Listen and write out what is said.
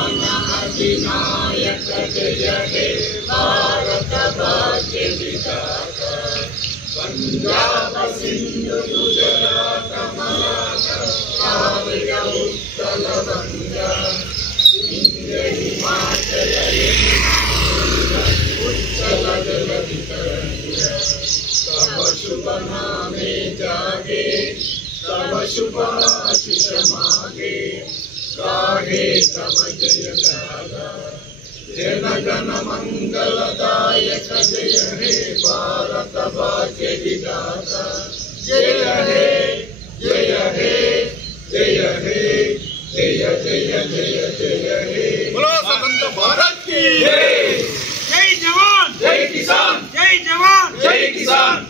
मन अधिनायक जय हे भारत भाग्य विधाता। पंजाब सिंधु गुजरात मराठा कावेरी उत्कल गंगा विंध्य हिमाचल उच्चल जलधि तरंगा। तब शुभ नामे जागे तब शुभ आशीष मागे गाहे तब जय गाथा। जन गण मंगलदायक जय हे भारत भाग्य विधाता। जय हे जय हे जय हे जय जय जय जय हे। बोलो स्वतंत्र भारत की जय। जय जवान जय किसान जय जवान जय किसान।